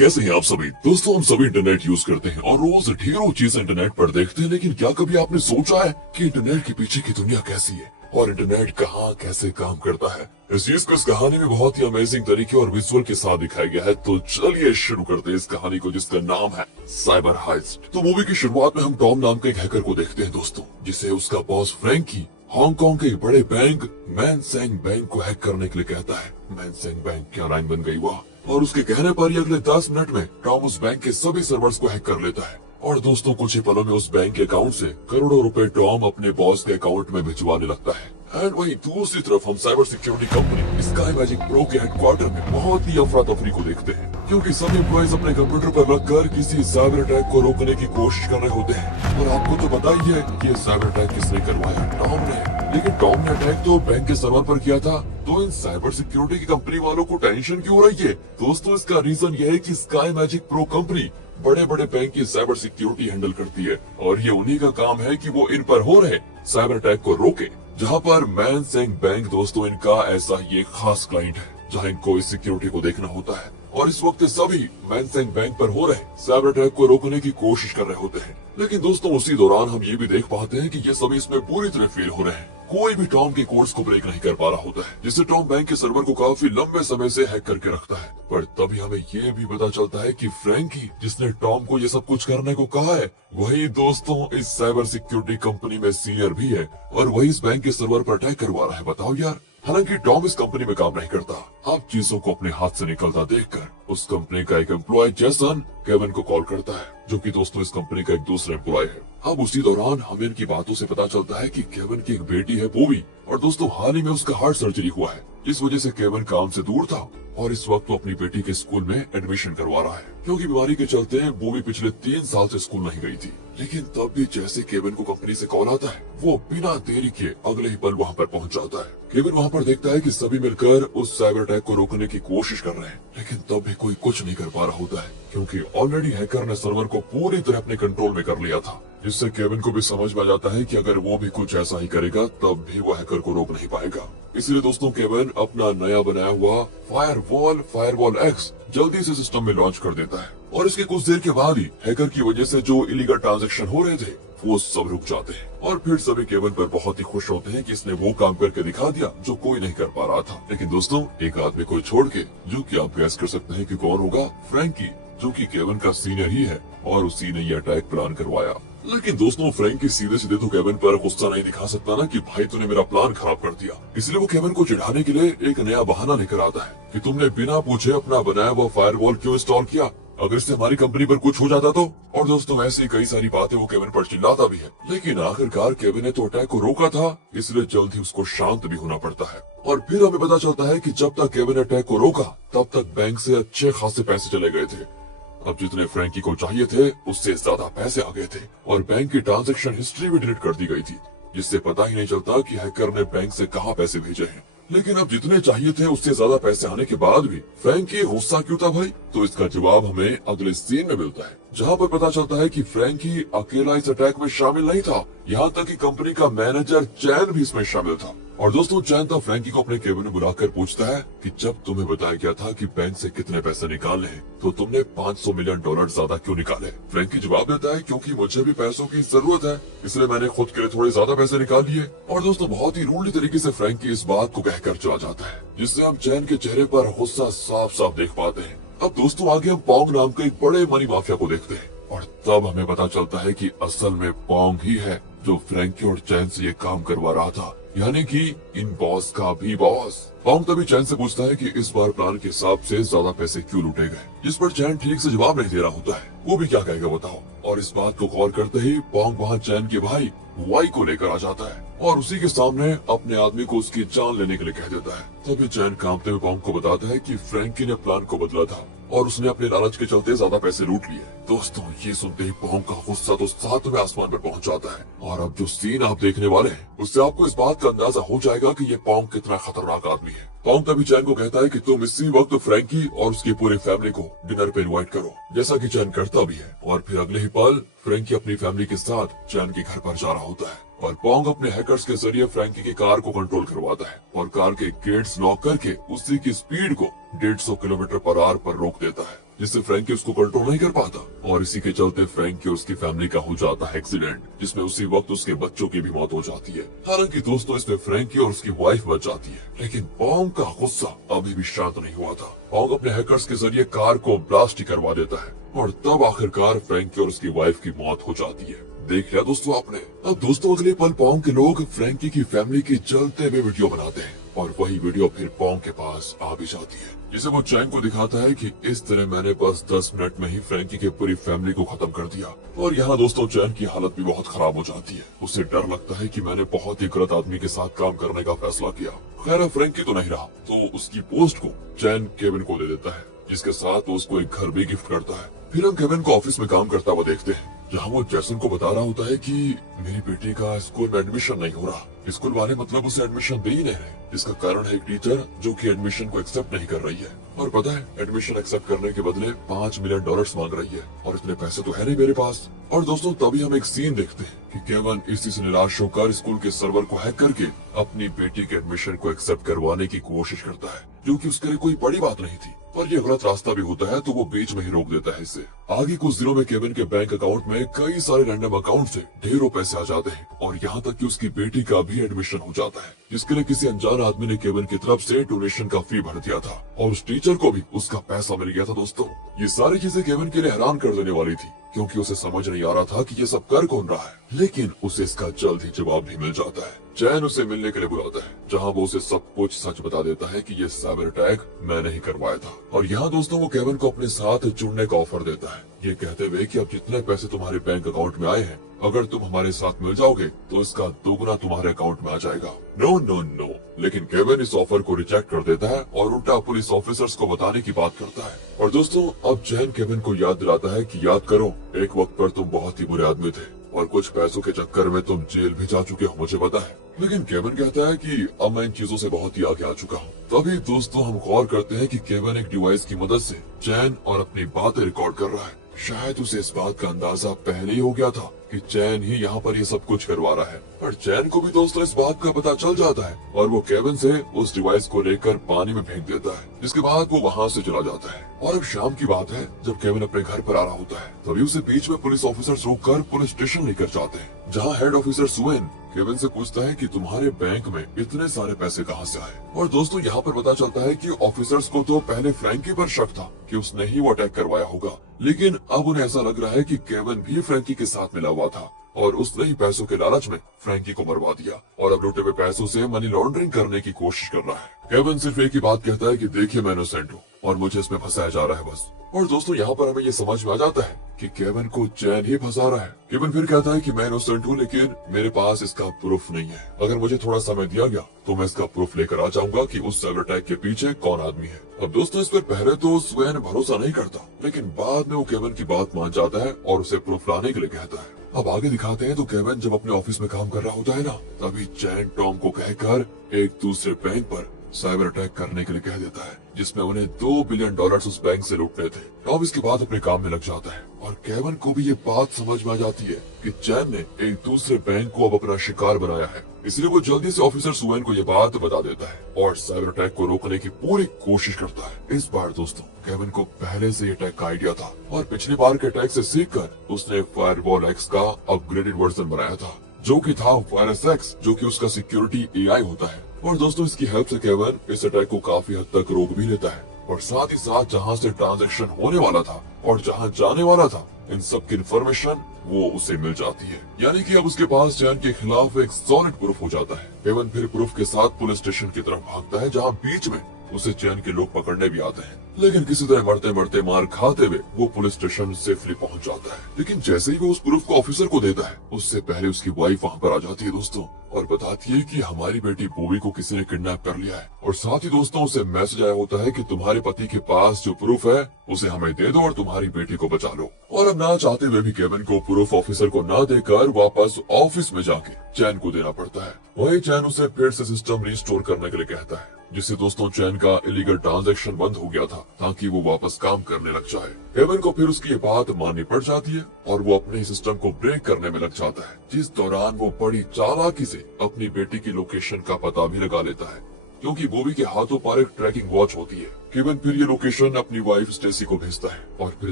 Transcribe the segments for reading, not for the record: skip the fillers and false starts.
कैसे हैं आप सभी दोस्तों। हम सभी इंटरनेट यूज करते हैं और रोज ढेरों चीजें इंटरनेट पर देखते हैं, लेकिन क्या कभी आपने सोचा है कि इंटरनेट के पीछे की दुनिया कैसी है और इंटरनेट कहाँ कैसे काम करता है। इस चीज को इस कहानी में बहुत ही अमेजिंग तरीके और विजुअल के साथ दिखाया गया है। तो चलिए शुरू करते हैं इस कहानी को, जिसका नाम है साइबर हाइस्ट। तो मूवी की शुरुआत में हम टॉम नाम के एक हैकर को देखते हैं दोस्तों, जिसे उसका बॉस फ्रैंकी हांगकांग के एक बड़े बैंक मैनसेंग बैंक को हैक करने के लिए कहता है। मैनसेंग बैंक क्या लाइन बन गई वाह। और उसके कहने पर ही अगले 10 मिनट में टॉम उस बैंक के सभी सर्वर्स को हैक कर लेता है। और दोस्तों कुछ ही पलों में उस बैंक के अकाउंट से करोड़ों रुपए टॉम अपने बॉस के अकाउंट में भिजवाने लगता है। एंड वहीं दूसरी तरफ हम cyber security company sky magic pro के हेडक्वार्टर में बहुत ही अफरा तफरी को देखते हैं, क्योंकि सभी एम्प्लॉइज अपने कंप्यूटर पर रखकर किसी साइबर अटैक को रोकने की कोशिश कर रहे होते हैं। और आपको तो पता ही है कि ये साइबर अटैक किसने करवाया, टॉम ने। लेकिन टॉम ने अटैक तो बैंक के सर्वर पर किया था, तो इन साइबर सिक्योरिटी की कंपनी वालों को टेंशन क्यों हो रही है दोस्तों? इसका रीजन ये है कि स्काई मैजिक प्रो कंपनी बड़े बड़े बैंक की साइबर सिक्योरिटी हैंडल करती है, और ये उन्हीं का काम है कि वो इन पर हो रहे साइबर अटैक को रोके। जहाँ पर मैनसेंग बैंक दोस्तों इनका ऐसा ही एक खास क्लाइंट है, जहाँ इनको इस सिक्योरिटी को देखना होता है। और इस वक्त सभी मैनसेंग बैंक पर हो रहे साइबर अटैक को रोकने की कोशिश कर रहे होते हैं। लेकिन दोस्तों उसी दौरान हम ये भी देख पाते हैं कि ये सभी इसमें पूरी तरह फेल हो रहे हैं। कोई भी टॉम के कोड्स को ब्रेक नहीं कर पा रहा होता है, जिससे टॉम बैंक के सर्वर को काफी लंबे समय से हैक करके रखता है। पर तभी हमें ये भी पता चलता है कि फ्रैंकी, जिसने टॉम को ये सब कुछ करने को कहा है, वही दोस्तों इस साइबर सिक्योरिटी कंपनी में सीनियर भी है, और वही इस बैंक के सर्वर पर अटैक करवा रहा है। बताओ यार। हालांकि टॉम इस कंपनी में काम नहीं करता। आप चीजों को अपने हाथ से निकलता देखकर उस कंपनी का एक एम्प्लॉय जेसन केविन को कॉल करता है, जो कि दोस्तों इस कंपनी का एक दूसरा एम्प्लॉय है। अब उसी दौरान हमें इनकी बातों से पता चलता है कि केविन की एक बेटी है बोवी, और दोस्तों हाल ही में उसका हार्ट सर्जरी हुआ है। इस वजह से केविन काम से दूर था और इस वक्त वो अपनी बेटी के स्कूल में एडमिशन करवा रहा है, क्योंकि बीमारी के चलते बोवी पिछले 3 साल से स्कूल नहीं गई थी। लेकिन तब भी जैसे केविन को कंपनी से कॉल आता है, वो बिना देरी के अगले ही पल वहाँ पर पहुँच जाता है। केविन वहाँ पर देखता है कि सभी मिलकर उस साइबर अटैक को रोकने की कोशिश कर रहे हैं, लेकिन तब भी कोई कुछ नहीं कर पा रहा होता है, क्योंकि ऑलरेडी हैकर ने सर्वर को पूरी तरह अपने कंट्रोल में कर लिया था। जिससे केविन को भी समझ में आ जाता है कि अगर वो भी कुछ ऐसा ही करेगा तब भी वो हैकर को रोक नहीं पाएगा। इसलिए दोस्तों केविन अपना नया बनाया हुआ फायरवॉल एक्स जल्दी से सिस्टम में लॉन्च कर देता है, और इसके कुछ देर के बाद ही हैकर की वजह से जो इलीगल ट्रांजैक्शन हो रहे थे वो सब रुक जाते हैं। और फिर सभी केविन पर बहुत ही खुश होते हैं कि इसने वो काम करके दिखा दिया जो कोई नहीं कर पा रहा था। लेकिन दोस्तों एक आदमी को छोड़ के, जो कि आप गैस कर सकते हैं कि कौन होगा, फ्रैंकी, जो कि केविन का सीनियर ही है, और उसी ने ये अटैक प्लान करवाया। लेकिन दोस्तों फ्रैंकी सीधे सीधे तो केविन पर गुस्सा नहीं दिखा सकता ना कि भाई तूने मेरा प्लान खराब कर दिया। इसलिए वो केविन को चिढ़ाने के लिए एक नया बहाना लेकर आता है कि तुमने बिना पूछे अपना बनाया हुआ फायरवॉल क्यों इंस्टॉल किया, अगर इससे हमारी कंपनी पर कुछ हो जाता तो। और दोस्तों ऐसी कई सारी बातें वो केविन पर चिल्लाता भी है, लेकिन आखिरकार केविन ने तो अटैक को रोका था, इसलिए जल्द ही उसको शांत भी होना पड़ता है। और फिर हमें पता चलता है कि जब तक केविन ने अटैक को रोका तब तक बैंक से अच्छे खासे पैसे चले गए थे। अब जितने फ्रैंकी को चाहिए थे उससे ज्यादा पैसे आ गए थे, और बैंक की ट्रांजैक्शन हिस्ट्री भी डिलीट कर दी गई थी, जिससे पता ही नहीं चलता कि हैकर ने बैंक से कहां पैसे भेजे हैं। लेकिन अब जितने चाहिए थे उससे ज्यादा पैसे आने के बाद भी फ्रैंकी गुस्सा क्यों था भाई? तो इसका जवाब हमें अगले सीन में मिलता है, जहां पर पता चलता है कि फ्रैंकी अकेला इस अटैक में शामिल नहीं था, यहाँ तक कि कंपनी का मैनेजर चैन भी इसमें शामिल था। और दोस्तों चैन तो फ्रैंकी को अपने केबिन में बुलाकर पूछता है कि जब तुम्हें बताया गया था कि बैंक से कितने पैसे निकालने हैं, तो तुमने $500 मिलियन ज्यादा क्यों निकाले? फ्रैंकी जवाब देता है क्योंकि मुझे भी पैसों की जरूरत है, इसलिए मैंने खुद के लिए थोड़े ज्यादा पैसे निकाल लिए। और दोस्तों बहुत ही रूडली तरीके से फ्रैंकी इस बात को कहकर चला जाता है, जिससे हम चैन के चेहरे पर गुस्सा साफ साफ देख पाते हैं। अब दोस्तों आगे हम पोंग नाम के एक बड़े मनी माफिया को देखते हैं, और तब हमें पता चलता है कि असल में पोंग ही है जो फ्रैंकी और चैन से ये काम करवा रहा था, यानी कि इन बॉस का भी बॉस। पोंग तभी चैन से पूछता है कि इस बार प्लान के हिसाब से ज्यादा पैसे क्यों लूटे गए, जिस पर चैन ठीक से जवाब नहीं दे रहा होता है। वो भी क्या कहेगा बताओ। और इस बात को गौर करते ही पोंग वहाँ चैन के भाई वाई को लेकर आ जाता है, और उसी के सामने अपने आदमी को उसकी जान लेने के लिए कह देता है। तभी चैन कांपते हुए पोंग को बताता है कि फ्रैंकी ने प्लान को बदला था और उसने अपने लालच के चलते ज्यादा पैसे लूट लिए। दोस्तों ये सुनते ही पोंग का गुस्सा तो 7वें आसमान पर पहुंच जाता है, और अब जो सीन आप देखने वाले हैं उससे आपको इस बात का अंदाजा हो जाएगा कि ये पोंग कितना खतरनाक आदमी है। पोंग तभी चैन को कहता है कि तुम इसी वक्त फ्रैंकी और उसकी पूरी फैमिली को डिनर पे इनवाइट करो, जैसा कि चैन करता भी है। और फिर अगले ही पल फ्रैंकी अपनी फैमिली के साथ चैन के घर पर जा रहा होता है, और पोंग अपने हैकर्स के जरिए फ्रैंकी की कार को कंट्रोल करवाता है और कार के गेट्स लॉक करके उसी की स्पीड को 150 किलोमीटर पर आवर पर रोक देता है। जिससे फ्रैंकी उसको कंट्रोल नहीं कर पाता और इसी के चलते फ्रैंकी और उसकी फैमिली का हो जाता है एक्सीडेंट, जिसमें उसी वक्त उसके बच्चों की भी मौत हो जाती है। हालांकि दोस्तों इसमें फ्रैंकी और उसकी वाइफ बच जाती है, लेकिन पोंग का गुस्सा अभी भी शांत नहीं हुआ था। पोंग अपने हैकर्स के जरिए कार को ब्लास्ट ही करवा देता है और तब आखिरकार फ्रैंकी और उसकी वाइफ की मौत हो जाती है। देख लिया दोस्तों आपने। अब दोस्तों अगले पल पोंग के लोग फ्रैंकी की फैमिली की जलते हुए वीडियो बनाते हैं और वही वीडियो फिर पोंग के पास आ भी जाती है, जिसे वो चैन को दिखाता है कि इस तरह मैंने बस 10 मिनट में ही फ्रैंकी की पूरी फैमिली को खत्म कर दिया। और यहाँ दोस्तों चैन की हालत भी बहुत खराब हो जाती है। उसे डर लगता है कि मैंने बहुत ही गलत आदमी के साथ काम करने का फैसला किया। खैर फ्रैंकी तो नहीं रहा तो उसकी पोस्ट को चैन केविन को दे देता है, जिसके साथ वो उसको एक घर भी गिफ्ट करता है। फिर हम केविन को ऑफिस में काम करता हुआ देखते हैं, जहाँ वो जैसन को बता रहा होता है कि मेरी बेटी का स्कूल में एडमिशन नहीं हो रहा। स्कूल वाले मतलब उसे एडमिशन दे ही नहीं रहे, जिसका कारण है एक टीचर जो कि एडमिशन को एक्सेप्ट नहीं कर रही है। और पता है एडमिशन एक्सेप्ट करने के बदले $5 मिलियन मांग रही है और इतने पैसे तो है नहीं मेरे पास। और दोस्तों तभी हम एक सीन देखते हैं कि केविन इसी से निराश होकर स्कूल के सर्वर को हैक करके अपनी बेटी के एडमिशन को एक्सेप्ट करवाने की कोशिश करता है, जो कि उसके लिए कोई बड़ी बात नहीं थी। पर ये गलत रास्ता भी होता है तो वो बीच में ही रोक देता है इसे। आगे कुछ दिनों में केविन के बैंक अकाउंट में कई सारे रैंडम अकाउंट से ढेरों पैसे आ जाते हैं और यहाँ तक कि उसकी बेटी का भी एडमिशन हो जाता है, जिसके लिए किसी अनजान आदमी ने केविन की तरफ से डोनेशन का फी भर दिया था और उस टीचर को भी उसका पैसा मिल गया था। दोस्तों ये सारी चीजें केविन के लिए हैरान कर देने वाली थी, क्योंकि उसे समझ नहीं आ रहा था कि ये सब कर कौन रहा है। लेकिन उसे इसका जल्द ही जवाब भी मिल जाता है। चैन उसे मिलने के लिए बुलाता है, जहां वो उसे सब कुछ सच बता देता है कि ये साइबर अटैक मैंने ही करवाया था। और यहाँ दोस्तों वो केविन को अपने साथ जुड़ने का ऑफर देता है, ये कहते हुए कि अब जितने पैसे तुम्हारे बैंक अकाउंट में आए हैं, अगर तुम हमारे साथ मिल जाओगे तो इसका दोगुना तुम्हारे अकाउंट में आ जाएगा। नो नो नो, लेकिन केविन इस ऑफर को रिजेक्ट कर देता है और उल्टा पुलिस ऑफिसर्स को बताने की बात करता है। और दोस्तों अब चैन केविन को याद दिलाता है कि याद करो एक वक्त पर तुम बहुत ही बुरे आदमी थे और कुछ पैसों के चक्कर में तुम जेल भी जा चुके हो, मुझे पता है। लेकिन केविन कहता है कि अब मैं इन चीजों से बहुत ही आगे आ चुका हूँ। तभी दोस्तों हम गौर करते हैं कि केविन एक डिवाइस की मदद से चैन और अपनी बातें रिकॉर्ड कर रहा है। शायद उसे इस बात का अंदाजा पहले ही हो गया था कि चैन ही यहाँ पर ये सब कुछ करवा रहा है। पर चैन को भी दोस्तों इस बात का पता चल जाता है और वो केविन से उस डिवाइस को लेकर पानी में फेंक देता है, जिसके बाद वो वहाँ से चला जाता है। और अब शाम की बात है, जब केविन अपने घर पर आ रहा होता है, तभी उसे बीच में पुलिस ऑफिसर्स रोककर पुलिस स्टेशन लेकर जाते हैं, जहाँ हेड ऑफिसर सुएन केविन से पूछता है कि तुम्हारे बैंक में इतने सारे पैसे कहाँ से आए। और दोस्तों यहाँ पर पता चलता है कि ऑफिसर्स को तो पहले फ्रैंकी पर शक था कि उसने ही वो अटैक करवाया होगा, लेकिन अब उन्हें ऐसा लग रहा है कि केविन भी फ्रैंकी के साथ मिला हुआ था और उसने ही पैसों के लालच में फ्रैंकी को मरवा दिया और अब लूटे हुए पैसों से मनी लॉन्ड्रिंग करने की कोशिश कर रहा है। केविन सिर्फ एक ही बात कहता है कि देखिए मैं इनोसेंट हूँ और मुझे इसमें फंसाया जा रहा है बस। और दोस्तों यहाँ पर हमें ये समझ में आ जाता है कि केविन को चैन ही फंसा रहा है। केविन फिर कहता है कि मैं इनोसेंट हूँ, लेकिन मेरे पास इसका प्रूफ नहीं है। अगर मुझे थोड़ा समय दिया गया तो मैं इसका प्रूफ लेकर आ जाऊंगा कि उस साइबर अटैक के पीछे कौन आदमी है। अब दोस्तों इस पर पहले तो स्वयं भरोसा नहीं करता, लेकिन बाद में वो केविन की बात मान जाता है और उसे प्रूफ लाने के लिए कहता है। अब आगे दिखाते हैं तो केविन जब अपने ऑफिस में काम कर रहा होता है ना, तभी चैन टॉम को कहकर एक दूसरे बैंक पर साइबर अटैक करने के लिए कह देता है, जिसमें उन्हें $2 बिलियन उस बैंक से लूटने थे। टॉम इसके बाद अपने काम में लग जाता है और केविन को भी ये बात समझ में आ जाती है कि चैन ने एक दूसरे बैंक को अब अपना शिकार बनाया है, इसलिए वो जल्दी से ऑफिसर सुएन को ये बात बता देता है और साइबर अटैक को रोकने की पूरी कोशिश करता है। इस बार दोस्तों केविन को पहले से अटैक का आइडिया था और पिछली बार के अटैक से सीखकर उसने फायरवॉल एक्स का अपग्रेडेड वर्जन बनाया था, जो कि था वायरस एक्स, जो कि उसका सिक्योरिटी एआई होता है। और दोस्तों इसकी हेल्प से केविन इस अटैक को काफी हद तक रोक भी लेता है और साथ ही साथ जहां से ट्रांजैक्शन होने वाला था और जहां जाने वाला था, इन सब की इन्फॉर्मेशन वो उसे मिल जाती है। यानी कि अब उसके पास चैन के खिलाफ एक सॉलिड प्रूफ हो जाता है। केविन फिर प्रूफ के साथ पुलिस स्टेशन की तरफ भागता है, जहां बीच में उसे चैन के लोग पकड़ने भी आते हैं, लेकिन किसी तरह मरते मरते मार खाते हुए वो पुलिस स्टेशन सेफली पहुंच जाता है। लेकिन जैसे ही वो उस प्रूफ को ऑफिसर को देता है, उससे पहले उसकी वाइफ वहां पर आ जाती है दोस्तों और बताती है कि हमारी बेटी बोवी को किसी ने किडनैप कर लिया है। और साथ ही दोस्तों उसे मैसेज आया होता है कि तुम्हारे पति के पास जो प्रूफ है उसे हमें दे दो और तुम्हारी बेटी को बचा लो। और अब ना चाहते हुए भी केविन को प्रूफ ऑफिसर को ना देकर वापस ऑफिस में जाके चैन को देना पड़ता है। वही चैन उसे फिर से सिस्टम रिस्टोर करने के लिए कहता है, जिससे दोस्तों चैन का इलीगल ट्रांजैक्शन बंद हो गया था ताकि वो वापस काम करने लग जाए। केविन को फिर उसकी ये बात माननी पड़ जाती है और वो अपने सिस्टम को ब्रेक करने में लग जाता है, जिस दौरान वो बड़ी चालाकी से अपनी बेटी की लोकेशन का पता भी लगा लेता है। क्योंकि बॉबी के हाथों पर एक ट्रैकिंग वॉच होती है। केविन फिर ये लोकेशन अपनी वाइफ स्टेसी को भेजता है और फिर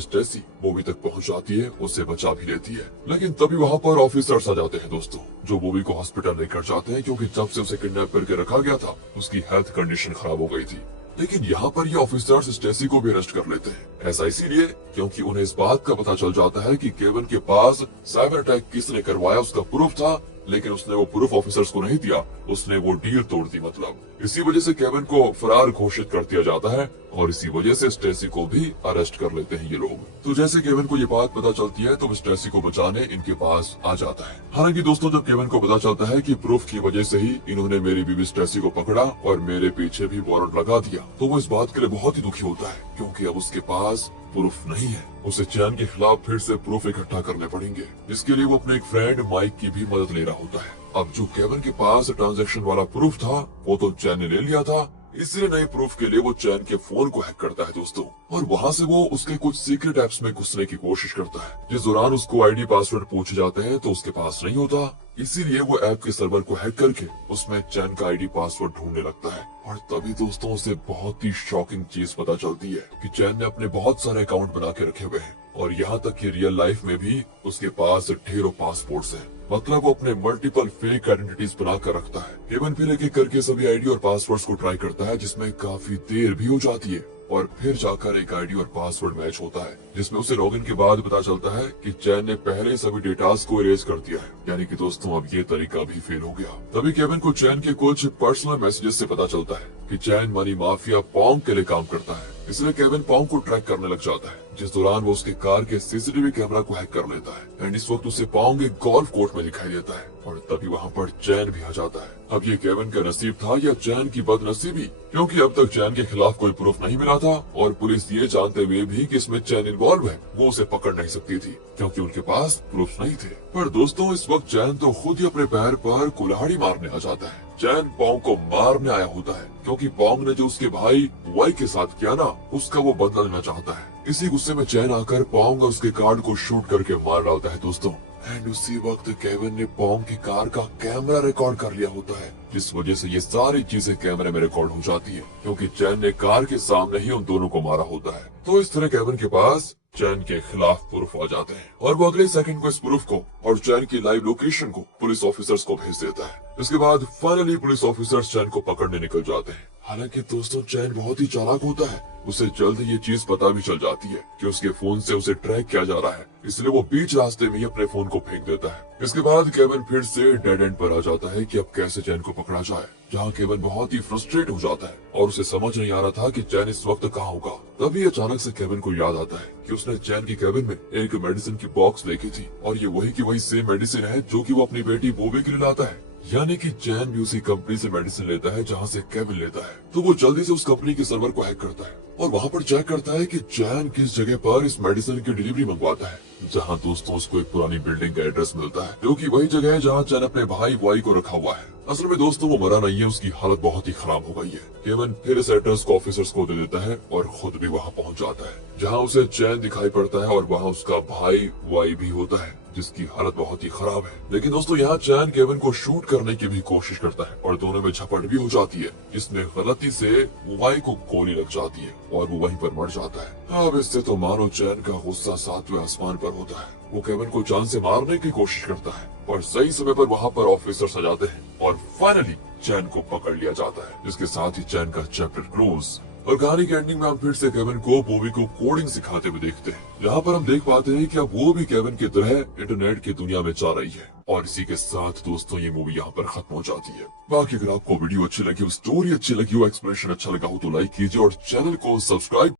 स्टेसी बॉबी तक पहुंच जाती है, उसे बचा भी लेती है। लेकिन तभी वहाँ पर ऑफिसर्स आ जाते हैं दोस्तों, जो बॉबी को हॉस्पिटल लेकर जाते हैं, क्योंकि जब से उसे किडनैप करके रखा गया था उसकी हेल्थ कंडीशन खराब हो गई थी। लेकिन यहाँ पर ये ऑफिसर्स स्टेसी को भी अरेस्ट कर लेते हैं। ऐसा इसीलिए क्योंकि उन्हें इस बात का पता चल जाता है कि केविन के पास साइबर अटैक किसने करवाया उसका प्रूफ था, लेकिन उसने वो प्रूफ ऑफिसर्स को नहीं दिया, उसने वो डील तोड़ दी। मतलब इसी वजह से केविन को फरार घोषित कर दिया जाता है और इसी वजह से स्टेसी को भी अरेस्ट कर लेते हैं ये लोग। तो जैसे केविन को ये बात पता चलती है तो वो स्टेसी को बचाने इनके पास आ जाता है। हालांकि दोस्तों जब केविन को पता चलता है कि प्रूफ की वजह से ही इन्होंने मेरी बीवी स्टेसी को पकड़ा और मेरे पीछे भी वारंट लगा दिया, तो वो इस बात के लिए बहुत ही दुखी होता है, क्योंकि अब उसके पास प्रूफ नहीं है। उसे चैन के खिलाफ फिर से प्रूफ इकट्ठा करने पड़ेंगे। इसके लिए वो अपने एक फ्रेंड माइक की भी मदद ले रहा होता है। अब जो केविन के पास ट्रांजैक्शन वाला प्रूफ था वो तो चैन ने ले लिया था, इसलिए नए प्रूफ के लिए वो चैन के फोन को हैक करता है दोस्तों, और वहाँ से वो उसके कुछ सीक्रेट एप्स में घुसने की कोशिश करता है। जिस दौरान उसको आईडी पासवर्ड पूछे जाते हैं तो उसके पास नहीं होता, इसीलिए वो ऐप के सर्वर को हैक करके उसमें चैन का आईडी पासवर्ड ढूंढने लगता है। और तभी दोस्तों उसे बहुत ही शॉकिंग चीज पता चलती है कि चैन ने अपने बहुत सारे अकाउंट बना के रखे हुए हैं, और यहाँ तक कि रियल लाइफ में भी उसके पास ढेरों पासपोर्ट्स हैं। मतलब वो अपने मल्टीपल फेक आइडेंटिटीज बना कर रखता है। केविन फिर एक एक करके सभी आईडी और पासवर्ड्स को ट्राई करता है, जिसमें काफी देर भी हो जाती है, और फिर जाकर एक आईडी और पासवर्ड मैच होता है, जिसमें उसे लॉगिन के बाद पता चलता है कि चैन ने पहले सभी डेटास को इरेज कर दिया है। यानी कि दोस्तों अब ये तरीका भी फेल हो गया। तभी केविन को चैन के कुछ पर्सनल मैसेजेस से पता चलता है कि चैन मनी माफिया पोंग के लिए काम करता है, इसलिए केविन पोंग को ट्रैक करने लग जाता है, जिस दौरान वो उसके कार के सीसीटीवी कैमरा को हैक कर लेता है। एंड इस वक्त उसे पोंग एक गोल्फ कोर्ट में दिखाई देता है, और तभी वहाँ पर चैन भी आ जाता है। अब ये केविन का नसीब था या चैन की बदनसीबी, क्योंकि अब तक चैन के खिलाफ कोई प्रूफ नहीं मिला था, और पुलिस ये जानते हुए भी कि इसमें चैन इन्वॉल्व है, वो उसे पकड़ नहीं सकती थी, क्योंकि उनके पास प्रूफ नहीं थे। पर दोस्तों इस वक्त चैन तो खुद ही अपने पैर पर कुल्हाड़ी मारने आ जाता है। चैन पोंग को मारने आया होता है, क्योंकि पोंग ने जो उसके भाई वाई के साथ किया ना, उसका वो बदला लेना चाहता है। इसी गुस्से में चैन आकर पोंग और उसके कार्ड को शूट करके मार डालता है दोस्तों। एंड उसी वक्त केविन ने पोंग की कार का कैमरा रिकॉर्ड कर लिया होता है, जिस वजह से ये सारी चीजें कैमरे में रिकॉर्ड हो जाती है, क्योंकि चैन ने कार के सामने ही उन दोनों को मारा होता है। तो इस तरह केविन के पास चैन के खिलाफ प्रूफ आ जाते हैं, और वो अगले सेकंड को इस प्रूफ को और चैन की लाइव लोकेशन को पुलिस ऑफिसर्स को भेज देता है। इसके बाद फाइनली पुलिस ऑफिसर्स चैन को पकड़ने निकल जाते हैं। हालांकि दोस्तों चैन बहुत ही चालाक होता है, उसे जल्द ये चीज पता भी चल जाती है कि उसके फोन से उसे ट्रैक किया जा रहा है, इसलिए वो बीच रास्ते में ही अपने फोन को फेंक देता है। इसके बाद केविन फिर से डेड एंड पर आ जाता है कि अब कैसे चैन को पकड़ा जाए, जहाँ केविन बहुत ही फ्रस्ट्रेट हो जाता है और उसे समझ नहीं आ रहा था कि चैन इस वक्त कहाँ होगा। तभी अचानक से केविन को याद आता है कि उसने चैन की केबिन में एक मेडिसिन की बॉक्स देखी थी, और ये वही की वही सेम मेडिसिन है जो कि वो अपनी बेटी बॉबी के लिए लाता है। यानी कि चैन भी उसी कंपनी से मेडिसिन लेता है जहाँ से केविन लेता है। तो वो जल्दी से उस कंपनी के सर्वर को हैक करता है और वहाँ पर चेक करता है कि चैन किस जगह पर इस मेडिसिन की डिलीवरी मंगवाता है, जहाँ दोस्तों उसको एक पुरानी बिल्डिंग का एड्रेस मिलता है, जो कि वही जगह है जहाँ चैन अपने भाई वाई को रखा हुआ है। असल में दोस्तों वो मरा नहीं है, उसकी हालत बहुत ही खराब हो गई है। केविन फिर इस एड्रेस को ऑफिसर्स को दे देता है और खुद भी वहाँ पहुँच जाता है, जहाँ उसे चैन दिखाई पड़ता है और वहाँ उसका भाई वाई भी होता है, जिसकी हालत बहुत ही खराब है। लेकिन दोस्तों यहाँ चैन केविन को शूट करने की भी कोशिश करता है और दोनों में झपट भी हो जाती है, जिसमें गलती से वाई को गोली लग जाती है और वो वहीं पर मर जाता है। अब इससे तो मानो चैन का गुस्सा 7वें आसमान पर होता है। वो केविन को जान से मारने की कोशिश करता है और सही समय पर वहाँ पर ऑफिसर्स आ जाते हैं और फाइनली चैन को पकड़ लिया जाता है, जिसके साथ ही चैन का चैप्टर क्लोज। और कहानी के एंडिंग में हम फिर से केविन को बॉबी को कोडिंग सिखाते हुए देखते हैं, जहाँ पर हम देख पाते हैं कि अब वो भी केविन की तरह इंटरनेट की दुनिया में जा रही है। और इसी के साथ दोस्तों ये मूवी यहाँ पर खत्म हो जाती है। बाकी अगर आपको वीडियो अच्छी लगी हो, स्टोरी अच्छी लगी हो, एक्सप्लेनेशन अच्छा लगा हो तो लाइक कीजिए और चैनल को सब्सक्राइब